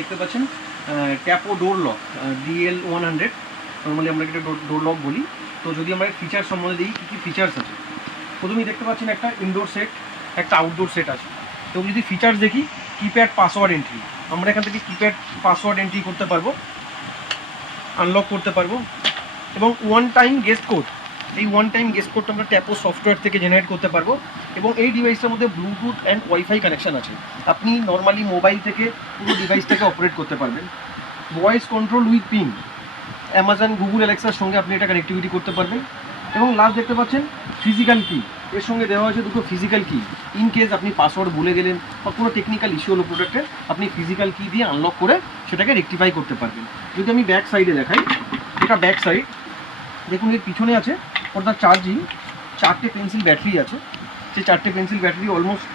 দেখতে পাচ্ছেন ট্যাপো door lock DL100, normally আমরা এটা ডোর লক বলি। তো যদি আমরা ফিচার সম্বন্ধে দিই, কী কী ফিচার্স আছে, প্রথমেই দেখতে পাচ্ছেন একটা ইনডোর সেট, একটা আউটডোর সেট আছে। তো যদি ফিচার্স দেখি, কিপ্যাড পাসওয়ার্ড এন্ট্রি, আমরা এখান থেকে কিপ্যাড পাসওয়ার্ড এন্ট্রি করতে পারবো, আনলক করতে পারবো, এবং ওয়ান টাইম গেস্ট কোড, এই ওয়ান টাইম গেস্ট কোডটা আমরা ট্যাপো সফটওয়্যার থেকে জেনারেট করতে পারবো। এবং এই ডিভাইসটার মধ্যে ব্লুটুথ অ্যান্ড ওয়াইফাই কানেকশান আছে, আপনি নর্মালি মোবাইল থেকে পুরো ডিভাইসটাকে অপারেট করতে পারবেন। Voice control with pin, Amazon Google অ্যালেক্সার সঙ্গে আপনি এটা কানেক্টিভিটি করতে পারবেন। এবং লাস্ট দেখতে পাচ্ছেন ফিজিক্যাল কি, এর সঙ্গে দেওয়া হয়েছে দুটো ফিজিক্যাল কি। ইন কেস আপনি পাসওয়ার্ড ভুলে গেলেন বা কোনো টেকনিক্যাল ইস্যু হলো প্রোডাক্টের, আপনি ফিজিক্যাল কি দিয়ে আনলক করে সেটাকে রেকটিফাই করতে পারবেন। যদি আমি ব্যাক সাইডে দেখাই, এটা ব্যাক সাইড, দেখুন এর পিছনে আছে ওটা চার্জিং, 4টে পেন্সিল ব্যাটারি আছে। সেই 4টে পেন্সিল ব্যাটারি অলমোস্ট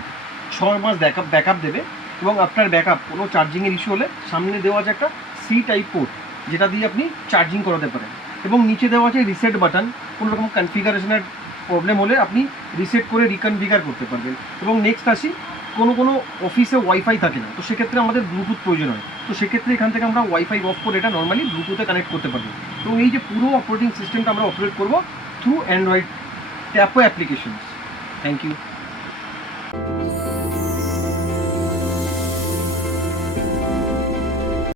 6 মাস ব্যাকআপ দেবে। এবং আফটার ব্যাকআপ কোনো চার্জিংয়ের ইস্যু হলে সামনে দেওয়া আছে একটা সি টাইপ পোর্ট, যেটা দিয়ে আপনি চার্জিং করাতে পারেন। এবং নিচে দেওয়া আছে রিসেট বাটন, কোনো রকম কনফিগারেশনের প্রবলেম হলে আপনি রিসেট করে রিকনফিগার করতে পারবেন। এবং নেক্সট আসি, কোনো অফিসে ওয়াইফাই থাকে না, তো সেক্ষেত্রে আমাদের ব্লুটুথ প্রয়োজন হয়, তো সেক্ষেত্রে এখান থেকে আমরা ওয়াইফাই অফ করে এটা নর্মালি ব্লুটুথে কানেক্ট করতে পারবো। এবং এই যে পুরো অপারেটিং সিস্টেমটা আমরা অপারেট করবো through Android Tapo applications. Thank you.